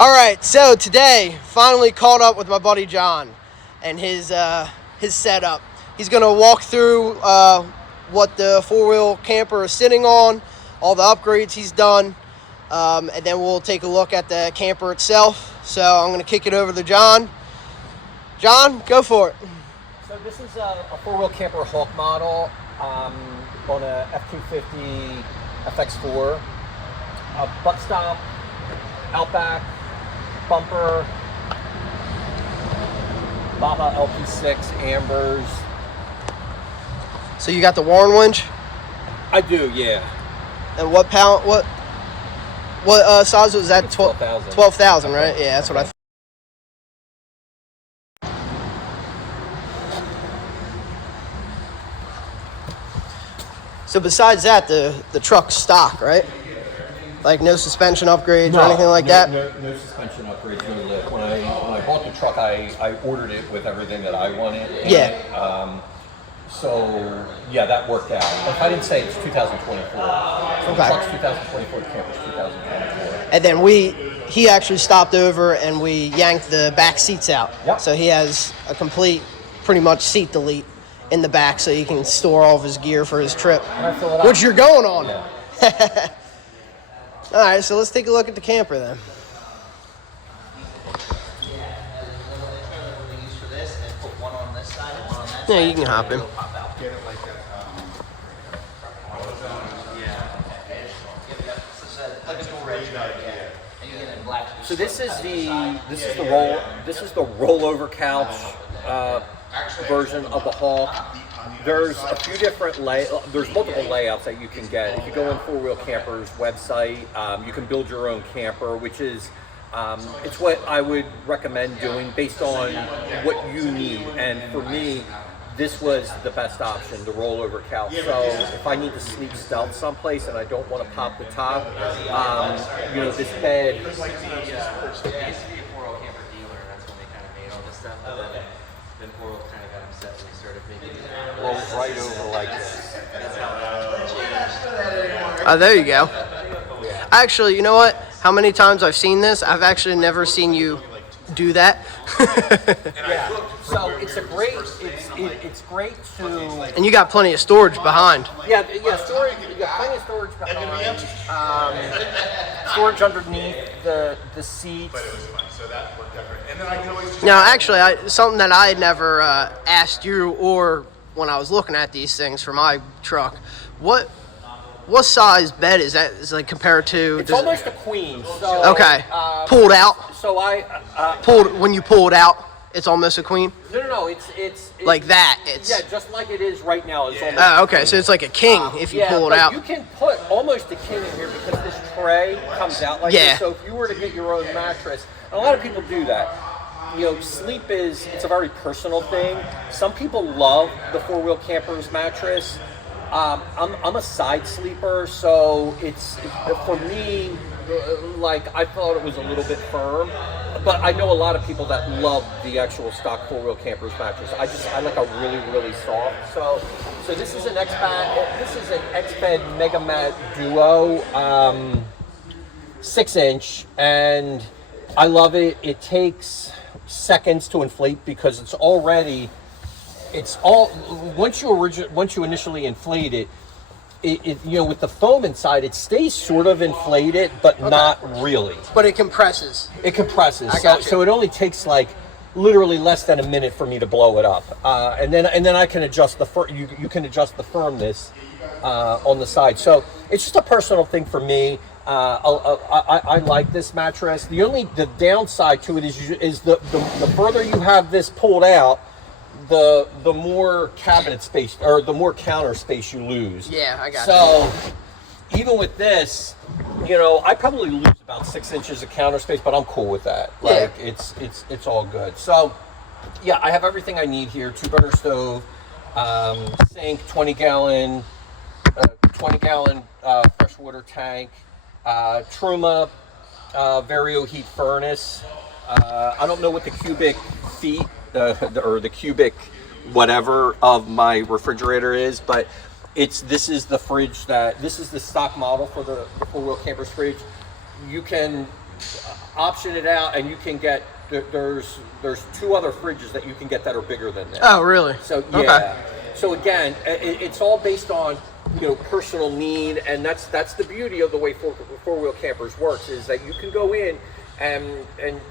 All right, so today, finally caught up with my buddy John and his setup. He's going to walk through what the four-wheel camper is sitting on, all the upgrades he's done, and then we'll take a look at the camper itself. So I'm going to kick it over to John. John, go for it. So this is a four-wheel camper Hawk model on a F-250 FX4, a butt stop, Outback, bumper, Baja LP6 Ambers. So you got the Warren winch? I do, yeah. And what pound? What size was that? 12,000. 12,000, right? Yeah, that's what I thought. So besides that, the truck's stock, right? Like no suspension upgrades or anything like that? No suspension upgrades, no lift. When I bought the truck, I ordered it with everything that I wanted. Yeah. So, yeah, that worked out. If I didn't say it's 2024. So the truck's 2024, the camper's 2024. And then he actually stopped over and we yanked the back seats out. Yep. So he has a complete, pretty much seat delete in the back so he can store all of his gear for his trip, which you're going on. Yeah. All right, so let's take a look at the camper then. Yeah, you can hop in. So this is the rollover couch version of the Hawk. There's a few different there's multiple layouts that you can get. If you go on Four Wheel Camper's website, you can build your own camper, which is it's what I would recommend doing based on what you need. And for me, this was the best option, the rollover couch. So if I need to sleep stealth someplace and I don't want to pop the top, this bed. Right over like this. Oh, there you go. Actually, you know what? How many times I've seen this? I've actually never seen you do that. Yeah. So it's great to. And you got plenty of storage behind. Yeah, storage. You got plenty of storage behind. Storage underneath the seats. Now, actually, something that I had never asked you or when I was looking at these things for my truck, what size bed is that? Is like compared to? It's almost a queen. So, okay. Pulled out. So when you pull it out, it's almost a queen. No. It's like that. It's just like it is right now. It's almost. Okay, so it's like a king if you pull it out. You can put almost a king in here because this tray comes out like this. So if you were to get your own mattress, a lot of people do that. Sleep it's a very personal thing. Some people love the Four Wheel Camper's mattress. I'm a side sleeper, so it's for me. Like I thought it was a little bit firm, but I know a lot of people that love the actual stock Four Wheel Camper's mattress. I like a really, really soft. So this is an X-Bed Mega Mat Duo, 6-inch, and I love it. It takes seconds to inflate because once you initially inflate it, with the foam inside, it stays sort of inflated, but not really. But it compresses. It compresses. I got you. So it only takes literally less than a minute for me to blow it up, and then I can adjust you can adjust the firmness on the side. So it's just a personal thing for me. I like this mattress. The downside to it is the further you have this pulled out, the more cabinet space or the more counter space you lose. Yeah, I got So even with this, I probably lose about 6 inches of counter space, but I'm cool with that. Like it's all good. So yeah, I have everything I need here: 2-burner stove, sink, 20-gallon freshwater tank, Truma Vario heat furnace. I don't know what the cubic feet or the cubic whatever of my refrigerator is, but this is the fridge this is the stock model for the Four Wheel Camper's fridge. You can option it out, and you can get there's 2 other fridges that you can get that are bigger than this. Oh, really? So yeah. Okay. So again, it's all based on personal need, and that's the beauty of the way four-wheel campers works, is that you can go in and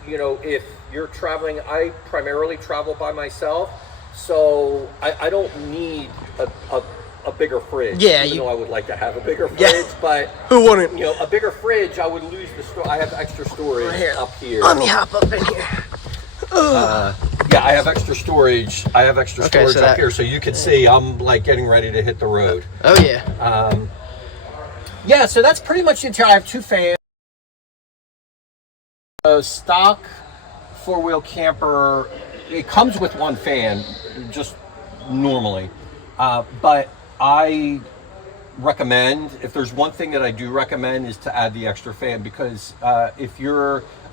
if you're traveling, I primarily travel by myself, so I don't need a bigger fridge. Yeah, even though I would like to have a bigger fridge, but who wouldn't? A bigger fridge, I would lose I have extra storage right up here. Let me hop up in here. Yeah, I have extra storage. Storage so up here, so you can see I'm like getting ready to hit the road. Oh yeah. Yeah, so that's pretty much the entire. I have 2 fans. A stock four-wheel camper, it comes with 1 fan, just normally. But I recommend, if there's one thing that I do recommend, is to add the extra fan, because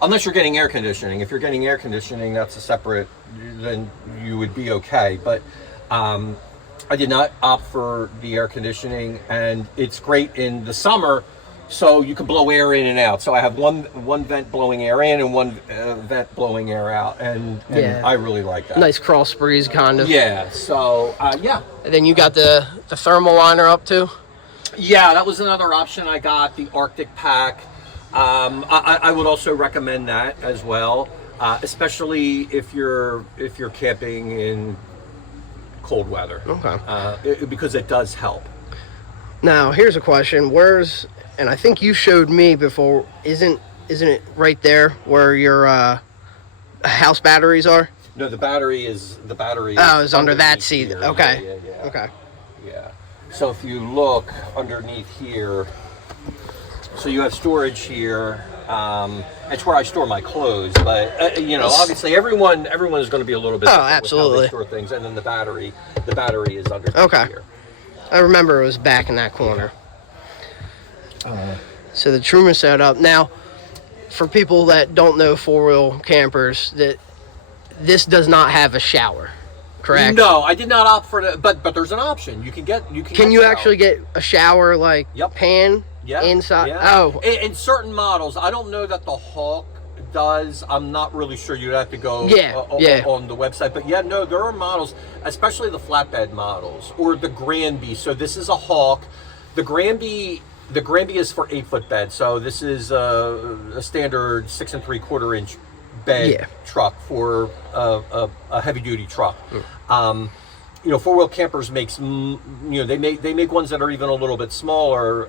unless you're getting air conditioning, if you're getting air conditioning, that's a separate, then you would be okay. But I did not opt for the air conditioning, and it's great in the summer, so you can blow air in and out. So I have one vent blowing air in and 1 vent blowing air out, and I really like that. Nice cross breeze kind of. Yeah. So yeah. And then you got the thermal liner up too. Yeah, that was another option I got, the Arctic pack. I would also recommend that as well, especially if you're camping in cold weather. Okay. Because it does help. Now here's a question: and I think you showed me before, isn't it right there where your house batteries are? No, the battery is Oh, it's under that seat. Here. Okay. Yeah. Okay. Yeah. So if you look underneath here, so you have storage here. It's where I store my clothes, but obviously everyone is going to be a little bit different absolutely with how they store things, and then the battery is underneath here. I remember it was back in that corner. So the Truman setup. Now, for people that don't know four-wheel campers, that this does not have a shower, correct? No, I did not opt for it, but there's an option. Can you actually get a shower pan inside? Yeah. Oh, in certain models, I don't know that the Hawk does. I'm not really sure. You'd have to go on the website, but there are models, especially the flatbed models or the Granby. So this is a Hawk. The Granby is for 8-foot bed. So this is a standard 6 3/4 inch bed truck for a heavy duty truck. Four-wheel campers makes they make ones that are even a little bit smaller,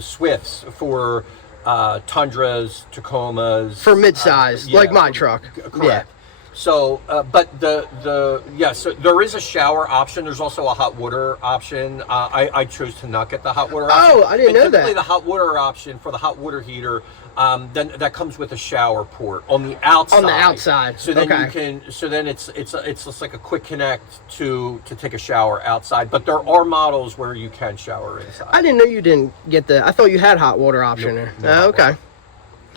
Swifts for Tundras, Tacomas, for mid-size, like my truck. Correct. Yeah. So, but so there is a shower option. There's also a hot water option. I chose to not get the hot water option. Oh, I didn't know that. Typically, the hot water option for the hot water heater, then that comes with a shower port on the outside. On the outside. So then you can. So then it's just like a quick connect to take a shower outside. But there are models where you can shower inside. I didn't know you didn't get I thought you had hot water option there. Okay.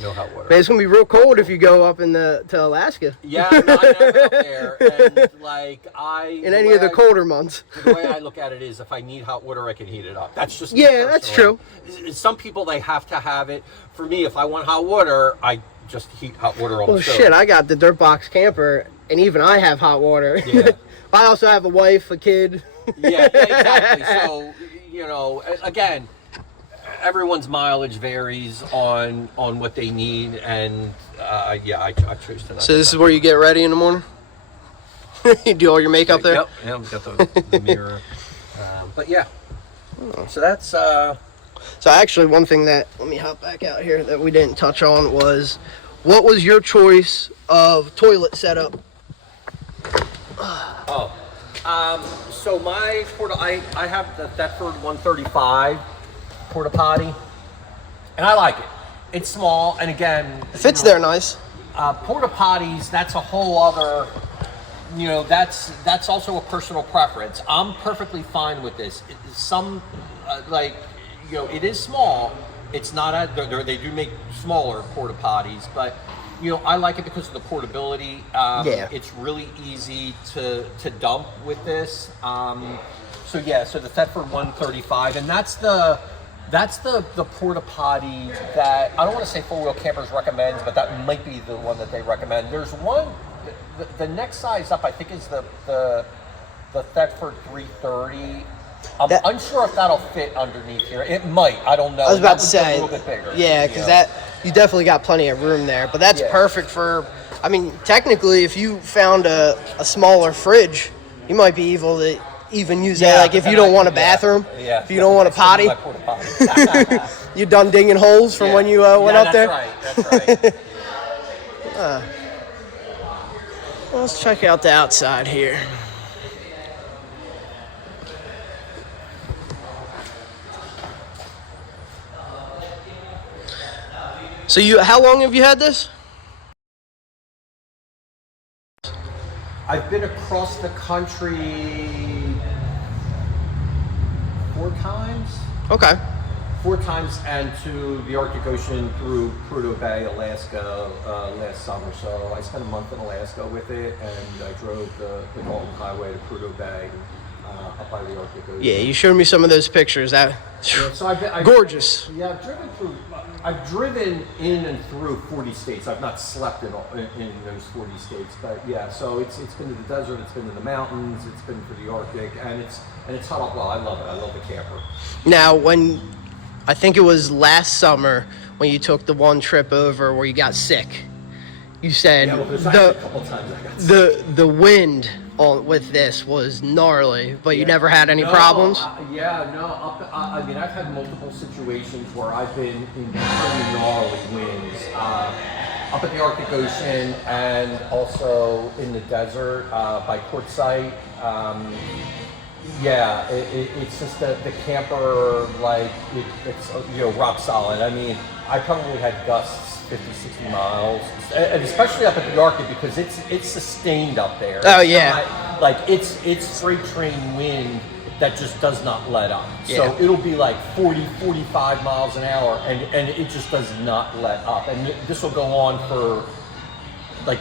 No hot water. Man, it's gonna be real cold if you go up to Alaska. Yeah, I know up there, and in any of the colder months. The way I look at it is, if I need hot water, I can heat it up. That's just that's true. Some people, they have to have it. For me, if I want hot water, I just heat hot water on the stove. Shit, I got the dirt box camper, and even I have hot water. Yeah. I also have a wife, a kid. Yeah, exactly. So again, everyone's mileage varies on what they need, and I chose to not. So this is where you get ready in the morning? You do all your makeup there? Yep. Yeah, we've got the mirror. But yeah. So that's So actually, one thing let me hop back out here, that we didn't touch on was, what was your choice of toilet setup? So my I have the Thetford 135 porta potty, and I like it. It's small, and again, it fits there nice. Porta potties, that's a whole other, that's also a personal preference. I'm perfectly fine with this. It is small. It's not they do make smaller porta potties, but I like it because of the portability. It's really easy to dump with this. So the Thetford 135, and that's That's the porta potty that I don't want to say Four Wheel Campers recommends, but that might be the one that they recommend. There's one, the next size up, I think, is the Thetford 330. I'm unsure if that'll fit underneath here. It might. I don't know. I was about to say a little bit bigger. Yeah, because you definitely got plenty of room there. But that's perfect for. I mean, technically, if you found a smaller fridge, you might be able to even use that. Like if you don't want a bathroom, if you don't want a potty, you done digging holes from when you went up there. That's right. Well, let's check out the outside here. So how long have you had this? I've been across the country 4 times. Okay. 4 times, and to the Arctic Ocean through Prudhoe Bay, Alaska, last summer. So I spent a month in Alaska with it, and I drove the Golden Highway to Prudhoe Bay, up by the Arctic Ocean. Yeah, you showed me some of those pictures. So I've gorgeous. Yeah, I've driven in and through 40 states. I've not slept in those 40 states, but yeah. So it's been to the desert, it's been to the mountains, it's been to the Arctic, and it's hot up. Well, I love it. I love the camper. Now, I think it was last summer when you took the one trip over where you got sick. You said a couple times I got sick. The wind with this was gnarly, but you never had any problems? I mean, I've had multiple situations where I've been in pretty gnarly winds. Up at the Arctic Ocean and also in the desert by Quartzsite. It's just that the camper, it's rock solid. I mean, I probably had gusts 50, 60 miles, and especially up at the Arctic because it's sustained up there. Oh, yeah. It's freight train wind that just does not let up. Yeah. So it'll be like 40, 45 miles an hour, and it just does not let up. And this will go on for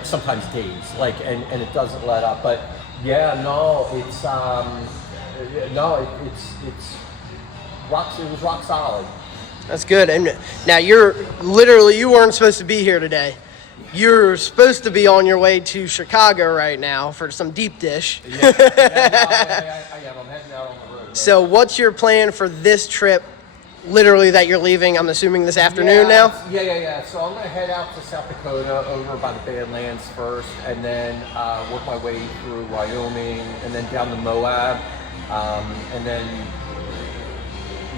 sometimes days, and it doesn't let up. But it was rock solid. That's good. And now you weren't supposed to be here today. You're supposed to be on your way to Chicago right now for some deep dish. I am. I'm heading out on the road. So what's your plan for this trip, literally, that you're leaving, I'm assuming, this afternoon now? Yeah. So I'm going to head out to South Dakota over by the Badlands first, and then work my way through Wyoming, and then down to Moab, and then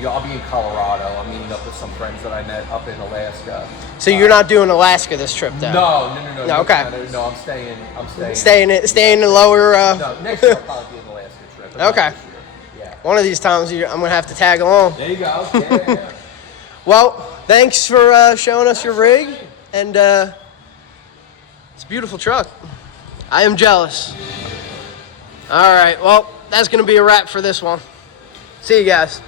I'll be in Colorado. I'm meeting up with some friends that I met up in Alaska. So you're not doing Alaska this trip, though? No. Okay. No, I'm staying. Staying in lower. No, next year I'll probably be an Alaska trip. Okay. Yeah. One of these times I'm gonna have to tag along. There you go. Yeah. Well, thanks for showing us your rig, and it's a beautiful truck. I am jealous. All right. Well, that's gonna be a wrap for this one. See you guys.